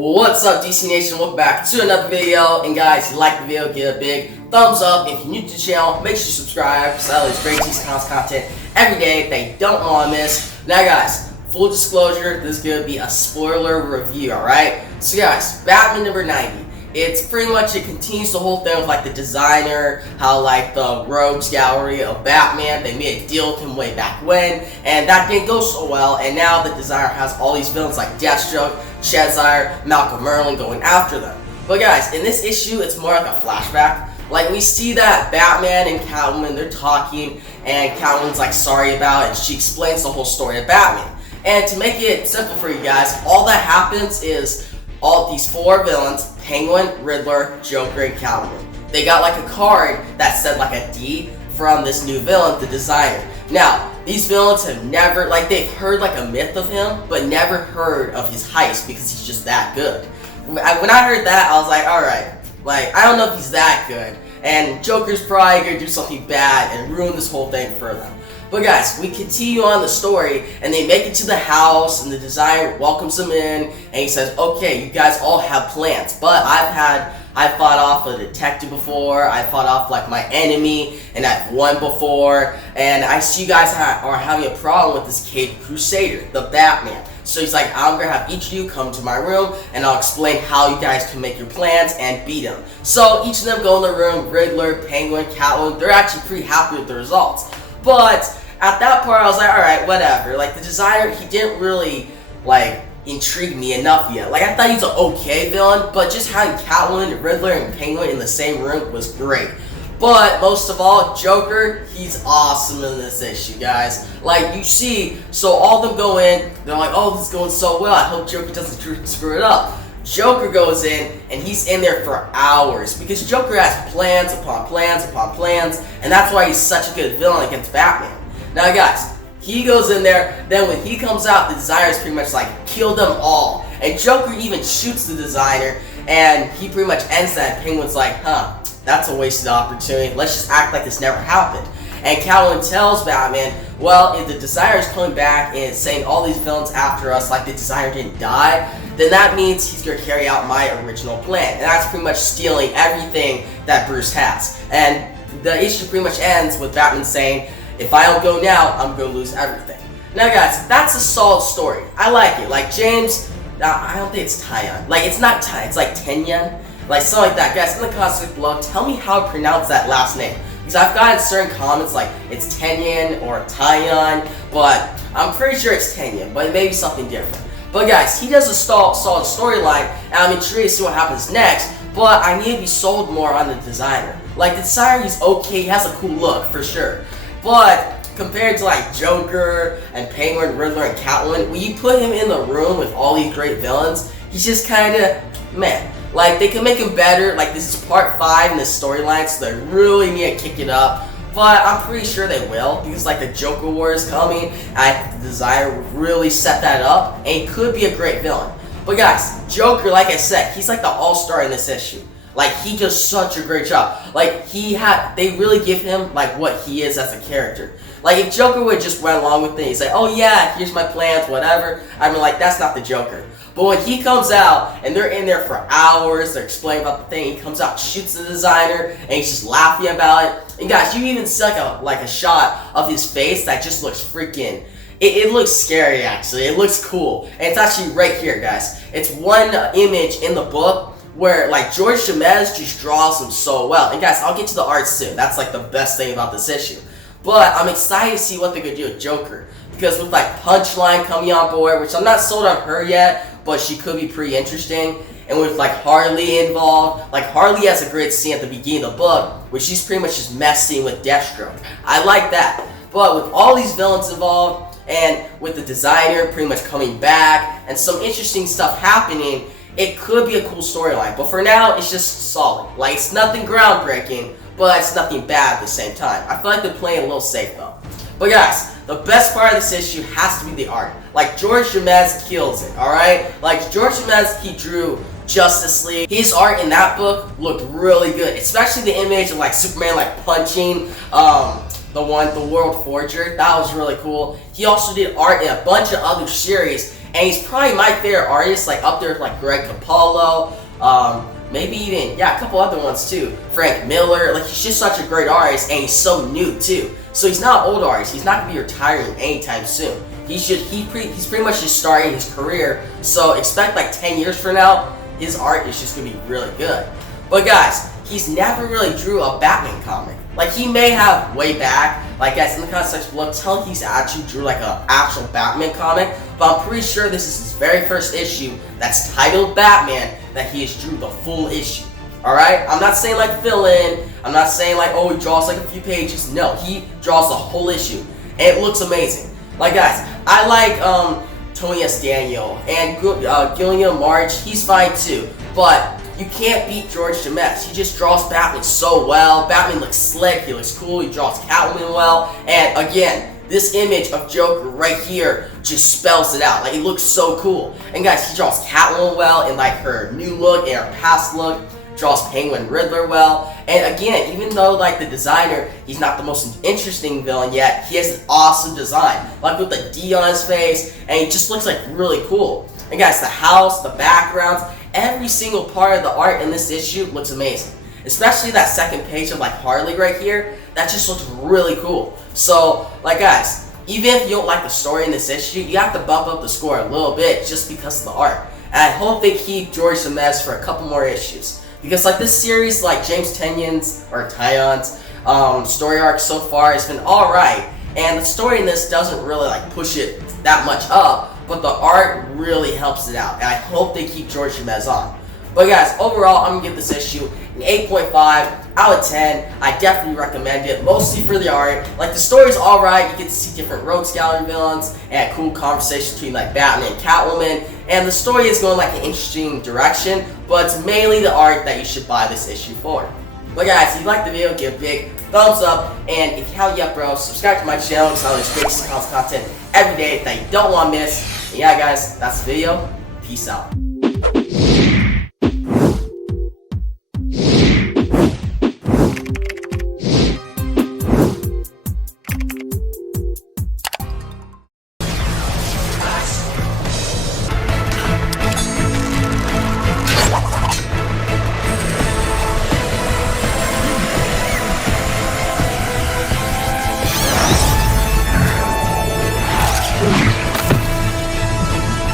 What's up, DC Nation? Welcome back to another video. And guys, if you like the video, give a big thumbs up. If you're new to the channel, make sure you subscribe because I always great DC Comics content every day that you don't want to miss. Now guys, full disclosure, this is going to be a spoiler review, alright? So guys, Batman number 90. It's pretty much, it continues the whole thing with like the designer, how like the rogues gallery of Batman, they made a deal with him way back when, and that didn't go so well, and now the designer has all these villains like Deathstroke, Shazire, Malcolm Merlin going after them. But guys, in this issue, it's more like a flashback. Like, we see that Batman and Catwoman, they're talking, and Catwoman's like sorry about it, and she explains the whole story of Batman. And to make it simple for you guys, all that happens is all these four villains, Penguin, Riddler, Joker, and Catwoman, they got like a card that said like a D from this new villain, the designer. Now, these villains have never, like, they've heard like a myth of him, but never heard of his heist because he's just that good. When I heard that, I was like, alright, like, I don't know if he's that good, and Joker's probably gonna do something bad and ruin this whole thing for them. But guys, we continue on the story, and they make it to the house, and the designer welcomes them in, and he says, okay, you guys all have plans, but I fought off a detective before, I fought off like my enemy, and I've won before, and I see you guys are having a problem with this Caped Crusader, the Batman. So he's like, I'm gonna have each of you come to my room, and I'll explain how you guys can make your plans and beat him. So each of them go in the room, Riddler, Penguin, Catwoman, they're actually pretty happy with the results. But at that part, I was like, alright, whatever. Like, the designer, he didn't really, like, intrigue me enough yet. Like, I thought he was an okay villain, but just having Catwoman, Riddler, and Penguin in the same room was great. But most of all, Joker, he's awesome in this issue, guys. Like, you see, so all of them go in, they're like, oh, this is going so well, I hope Joker doesn't screw it up. Joker goes in, and he's in there for hours, because Joker has plans upon plans upon plans, and that's why he's such a good villain against Batman. Now guys, he goes in there, then when he comes out, the designer's pretty much like, kill them all. And Joker even shoots the designer, and he pretty much ends that. Penguin's like, huh, that's a wasted opportunity, let's just act like this never happened. And Catwoman tells Batman, well, if the designer's coming back and saying all these villains after us like the designer didn't die, then that means he's going to carry out my original plan. And that's pretty much stealing everything that Bruce has. And the issue pretty much ends with Batman saying, if I don't go now, I'm going to lose everything. Now guys, that's a solid story. I like it. Like James, I don't think it's Tyon. Like, it's not Tyon, it's like Tenyan. Like, something like that. Guys, in the comments below, tell me how to pronounce that last name. Because I've gotten certain comments like, it's Tenyan or Tyon, but I'm pretty sure it's Tenyan, but it may be something different. But guys, he does a solid storyline, and I'm intrigued to see what happens next, but I need to be sold more on the designer. Like, the designer, he's okay, he has a cool look, for sure. But compared to like Joker and Penguin, Riddler, and Catwoman, when you put him in the room with all these great villains, he's just kinda meh. Like, they can make him better. Like, this is part 5 in this storyline, so they really need to kick it up. But I'm pretty sure they will, because like the Joker War is coming, and the designer would really set that up, and he could be a great villain. But guys, Joker, like I said, he's like the all-star in this issue. Like, he does such a great job. Like, they really give him like what he is as a character. Like, if Joker would just went along with things, like, oh yeah, here's my plans, whatever, I mean, like, that's not the Joker. But when he comes out, and they're in there for hours, they're explaining about the thing, he comes out, shoots the designer, and he's just laughing about it. And guys, you even see like a shot of his face that just looks freaking, it looks scary actually, it looks cool. And it's actually right here, guys. It's one image in the book where like Jorge Jimenez just draws him so well. And guys, I'll get to the art soon, that's like the best thing about this issue. But I'm excited to see what they're going to do with Joker. Because with like Punchline coming on board, which I'm not sold on her yet, but she could be pretty interesting. And with like Harley involved, like Harley has a great scene at the beginning of the book, where she's pretty much just messing with Deathstroke. I like that. But with all these villains involved, and with the designer pretty much coming back, and some interesting stuff happening, it could be a cool storyline. But for now, it's just solid. Like, it's nothing groundbreaking, but it's nothing bad at the same time. I feel like they're playing a little safe though. But guys, the best part of this issue has to be the art. Like, Jorge Jimenez kills it, alright? Like, Jorge Jimenez, he drew Justice League. His art in that book looked really good, especially the image of like Superman like punching the World Forger. That was really cool. He also did art in a bunch of other series, and he's probably my favorite artist, like up there with like Greg Capullo, maybe even, a couple other ones too. Frank Miller, like he's just such a great artist, and he's so new too. So he's not an old artist. He's not gonna be retiring anytime soon. He's pretty much just starting his career. So expect like 10 years from now, his art is just gonna be really good. But guys, he's never really drew a Batman comic. Like he may have way back, like guys in the comment section below, tell he's actually drew like an actual Batman comic. But I'm pretty sure this is his very first issue that's titled Batman that he has drew the full issue. Alright? I'm not saying like fill in. I'm not saying like, oh, he draws like a few pages. No, he draws the whole issue. And it looks amazing. Like guys, I like Tony S. Daniel and Gilliam March. He's fine too. But you can't beat Jorge Jimenez. He just draws Batman so well. Batman looks slick. He looks cool. He draws Catwoman well. And again, this image of Joker right here just spells it out. Like, it looks so cool. And guys, he draws Catwoman well in like her new look and her past look. Draws Penguin Riddler well. And again, even though like the designer, he's not the most interesting villain yet, he has an awesome design. Like with the D on his face, and he just looks like really cool. And guys, the house, the backgrounds, every single part of the art in this issue looks amazing. Especially that second page of like Harley right here, that just looks really cool. So, like guys, even if you don't like the story in this issue, you have to bump up the score a little bit just because of the art. And I hope they keep Jorge Jimenez for a couple more issues. Because like this series, like James Tynion's story arc so far has been alright. And the story in this doesn't really like push it that much up, but the art really helps it out. And I hope they keep Jorge Jimenez on. But guys, overall, I'm going to give this issue an 8.5 out of 10. I definitely recommend it, mostly for the art. Like, the story's alright. You get to see different rogues gallery villains and a cool conversation between like Batman and Catwoman. And the story is going like an interesting direction, but it's mainly the art that you should buy this issue for. But guys, if you liked the video, give a big thumbs up. And if you haven't yet, bro, subscribe to my channel because I always create content every day that you don't want to miss. And yeah, guys, that's the video. Peace out.